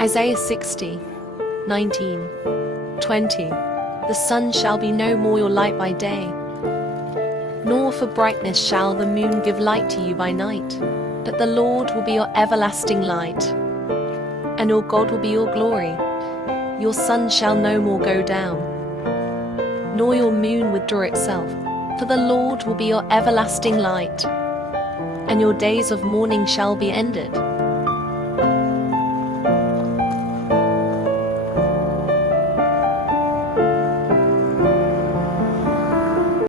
Isaiah 60, 19, 20. The sun shall be no more your light by day, nor for brightness shall the moon give light to you by night. But the Lord will be your everlasting light, and your God will be your glory. Your sun shall no more go down, nor your moon withdraw itself. For the Lord will be your everlasting light, and your days of mourning shall be ended.